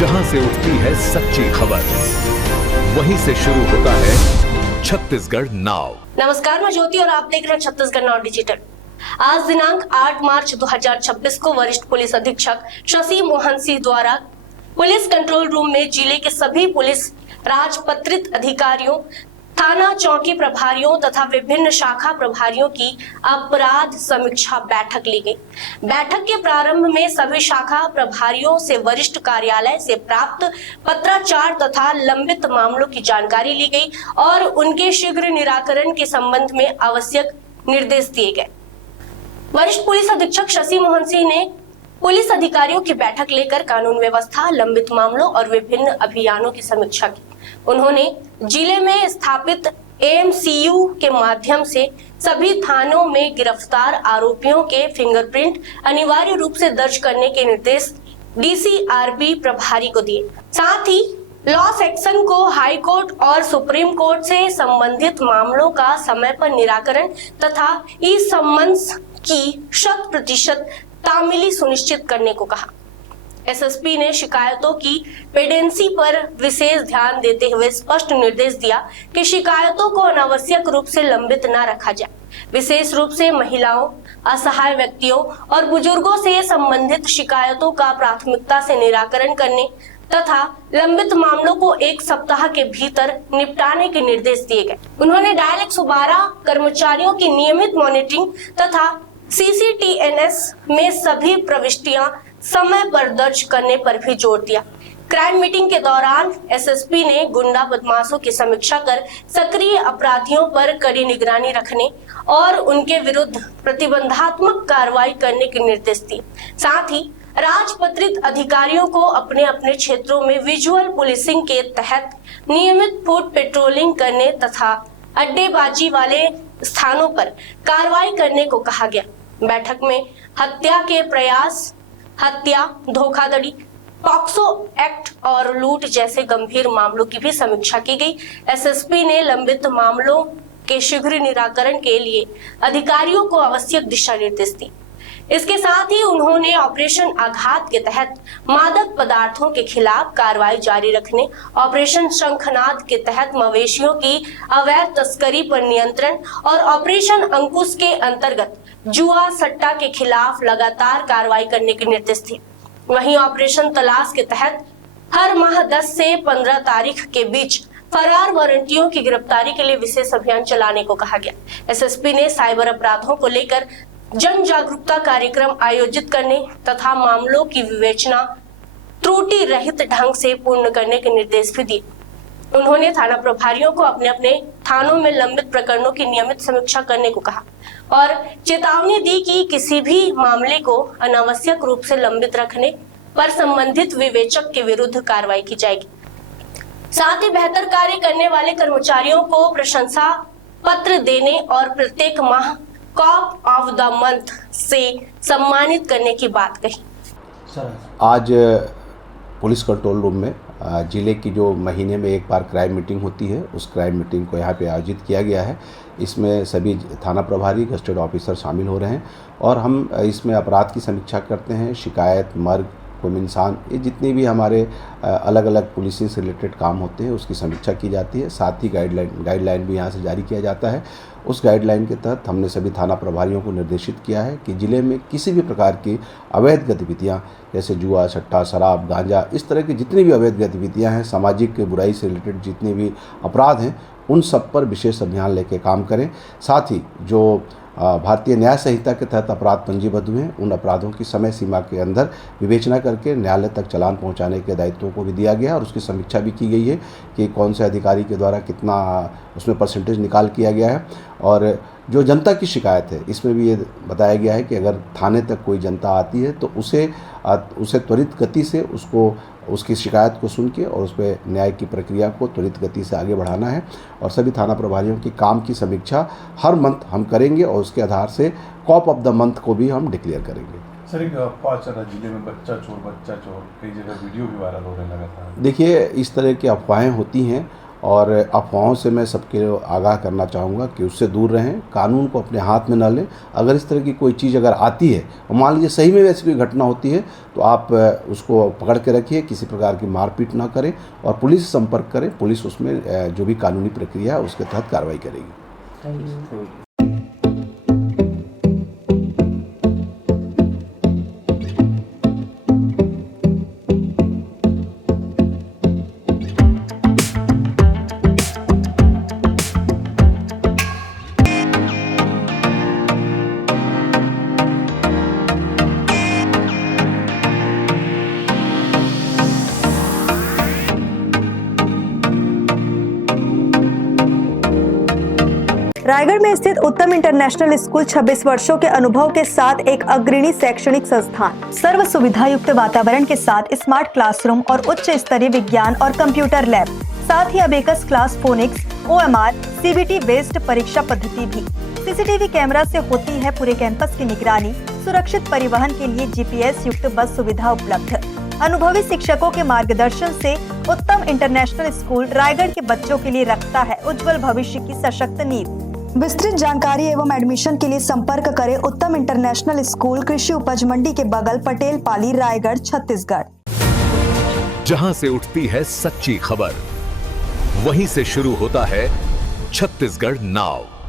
जहां से उठती है सच्ची खबर, वहीं से शुरू होता है छत्तीसगढ़ नाउ। नमस्कार, मैं ज्योति और आप देख रहे हैं छत्तीसगढ़ नाउ डिजिटल। आज दिनांक 8 मार्च 2026 को वरिष्ठ पुलिस अधीक्षक शशि मोहन सिंह द्वारा पुलिस कंट्रोल रूम में जिले के सभी पुलिस राजपत्रित अधिकारियों, थाना चौकी प्रभारियों तथा विभिन्न शाखा प्रभारियों की अपराध समीक्षा बैठक ली गई। बैठक के प्रारंभ में सभी शाखा प्रभारियों से वरिष्ठ कार्यालय से प्राप्त पत्राचार तथा लंबित मामलों की जानकारी ली गई और उनके शीघ्र निराकरण के संबंध में आवश्यक निर्देश दिए गए। वरिष्ठ पुलिस अधीक्षक शशि मोहन सिंह ने पुलिस अधिकारियों की बैठक लेकर कानून व्यवस्था, लंबित मामलों और विभिन्न अभियानों की समीक्षा की। उन्होंने जिले में स्थापित एएमसीयू के माध्यम से सभी थानों में गिरफ्तार आरोपियों के फिंगरप्रिंट अनिवार्य रूप से दर्ज करने के निर्देश डीसीआरबी प्रभारी को दिए। साथ ही लॉ सेक्शन को हाई कोर्ट और सुप्रीम कोर्ट से संबंधित मामलों का समय पर निराकरण तथा इस सम्मन्स की 100% तामीली सुनिश्चित करने को कहा। एसएसपी ने शिकायतों की पेडेंसी पर विशेष ध्यान देते हुए स्पष्ट निर्देश दिया कि शिकायतों को अनावश्यक रूप से लंबित न रखा जाए। विशेष रूप से महिलाओं, असहाय व्यक्तियों और बुजुर्गों से संबंधित शिकायतों का प्राथमिकता से निराकरण करने तथा लंबित मामलों को 1 सप्ताह के भीतर निपटाने के निर्देश दिए गए। उन्होंने डायल 112 कर्मचारियों की नियमित मॉनिटरिंग तथा सीसीटीएनएस में सभी प्रविष्टियां समय पर दर्ज करने पर भी जोर दिया। क्राइम मीटिंग के दौरान एसएसपी ने गुंडा बदमाशों की समीक्षा कर सक्रिय अपराधियों पर कड़ी निगरानी रखने और उनके विरुद्ध प्रतिबंधात्मक कार्रवाई करने के निर्देश दिए। साथ ही राजपत्रित अधिकारियों को अपने अपने क्षेत्रों में विजुअल पुलिसिंग के तहत नियमित फुट पेट्रोलिंग करने तथा अड्डेबाजी वाले स्थानों पर कार्रवाई करने को कहा गया। बैठक में हत्या के प्रयास, हत्या, धोखाधड़ी, पॉक्सो एक्ट और लूट जैसे गंभीर मामलों की भी समीक्षा की गई। एसएसपी ने लंबित मामलों के शीघ्र निराकरण के लिए अधिकारियों को आवश्यक दिशा निर्देश दिए। इसके साथ ही उन्होंने ऑपरेशन आघात के तहत मादक पदार्थों के खिलाफ कार्रवाई जारी रखने, ऑपरेशन शंखनाद के तहत मवेशियों की अवैध तस्करी पर नियंत्रण और ऑपरेशन अंकुश के अंतर्गत जुआ सट्टा के खिलाफ लगातार कार्रवाई करने के निर्देश दिए। वहीं ऑपरेशन तलाश के तहत हर माह 10 से 15 तारीख के बीच फरार वारंटियों की गिरफ्तारी के लिए विशेष अभियान चलाने को कहा गया। एसएसपी ने साइबर अपराधों को लेकर जन जागरूकता कार्यक्रम आयोजित करने तथा मामलों की विवेचना त्रुटि रहित ढंग से पूर्ण करने के निर्देश भी दिए। उन्होंने थाना प्रभारियों को अपने अपने थानों में लंबित प्रकरणों की नियमित समीक्षा करने को कहा और चेतावनी दी कि किसी भी मामले को अनावश्यक रूप से लंबित रखने पर संबंधित विवेचक के विरुद्ध कार्रवाई की जाएगी। साथ ही बेहतर कार्य करने वाले कर्मचारियों को प्रशंसा पत्र देने और प्रत्येक माह कॉप ऑफ द मंथ से सम्मानित करने की बात कही। आज पुलिस कंट्रोल रूम में जिले की जो महीने में एक बार क्राइम मीटिंग होती है, उस क्राइम मीटिंग को यहाँ पे आयोजित किया गया है। इसमें सभी थाना प्रभारी, गस्टेड ऑफिसर शामिल हो रहे हैं और हम इसमें अपराध की समीक्षा करते हैं, शिकायत, मर्ग, गुम इंसान, ये जितने भी हमारे अलग अलग पुलिसिंग से रिलेटेड काम होते हैं उसकी समीक्षा की जाती है। साथ ही गाइडलाइन भी यहाँ से जारी किया जाता है। उस गाइडलाइन के तहत हमने सभी थाना प्रभारियों को निर्देशित किया है कि ज़िले में किसी भी प्रकार की अवैध गतिविधियाँ जैसे जुआ, सट्टा, शराब, गांजा, इस तरह की जितनी भी अवैध गतिविधियाँ हैं, सामाजिक बुराई से रिलेटेड जितने भी अपराध हैं, उन सब पर विशेष अभियान लेके काम करें। साथ ही जो भारतीय न्याय संहिता के तहत अपराध पंजीबद्ध हुए हैं, उन अपराधों की समय सीमा के अंदर विवेचना करके न्यायालय तक चालान पहुंचाने के दायित्वों को भी दिया गया और उसकी समीक्षा भी की गई है कि कौन से अधिकारी के द्वारा कितना उसमें परसेंटेज निकाल किया गया है। और जो जनता की शिकायत है, इसमें भी ये बताया गया है कि अगर थाने तक कोई जनता आती है तो उसे त्वरित गति से उसकी शिकायत को सुन के और उस पर न्याय की प्रक्रिया को त्वरित गति से आगे बढ़ाना है। और सभी थाना प्रभारियों की काम की समीक्षा हर मंथ हम करेंगे और उसके आधार से कॉप ऑफ द मंथ को भी हम डिक्लेयर करेंगे। सर, एक अफवाह चल रहा जिले में बच्चा चोर, कई जगह वीडियो भी वायरल हो रहे लगातार। देखिए, इस तरह की अफवाहें होती हैं और अफवाहों से मैं सबके आगाह करना चाहूँगा कि उससे दूर रहें, कानून को अपने हाथ में न लें। अगर इस तरह की कोई चीज़ अगर आती है, मान लीजिए सही में वैसी कोई घटना होती है, तो आप उसको पकड़ के रखिए, किसी प्रकार की मारपीट ना करें और पुलिस से संपर्क करें। पुलिस उसमें जो भी कानूनी प्रक्रिया है उसके तहत कार्रवाई करेगी। रायगढ़ में स्थित उत्तम इंटरनेशनल स्कूल 26 वर्षों के अनुभव के साथ एक अग्रणी शैक्षणिक संस्थान, सर्व सुविधा युक्त वातावरण के साथ स्मार्ट क्लासरूम और उच्च स्तरीय विज्ञान और कंप्यूटर लैब, साथ ही abacus class, phonics, OMR, CBT based परीक्षा पद्धति भी। CCTV कैमरा से होती है पूरे कैंपस की निगरानी। सुरक्षित परिवहन के लिए GPS युक्त बस सुविधा उपलब्ध। अनुभवी शिक्षकों के मार्गदर्शन से उत्तम इंटरनेशनल स्कूल रायगढ़ के बच्चों के लिए रखता है उज्जवल भविष्य की सशक्त नींव। विस्तृत जानकारी एवं एडमिशन के लिए संपर्क करें उत्तम इंटरनेशनल स्कूल, कृषि उपज मंडी के बगल, पटेल पाली, रायगढ़, छत्तीसगढ़। जहां से उठती है सच्ची खबर, वहीं से शुरू होता है छत्तीसगढ़ नाव।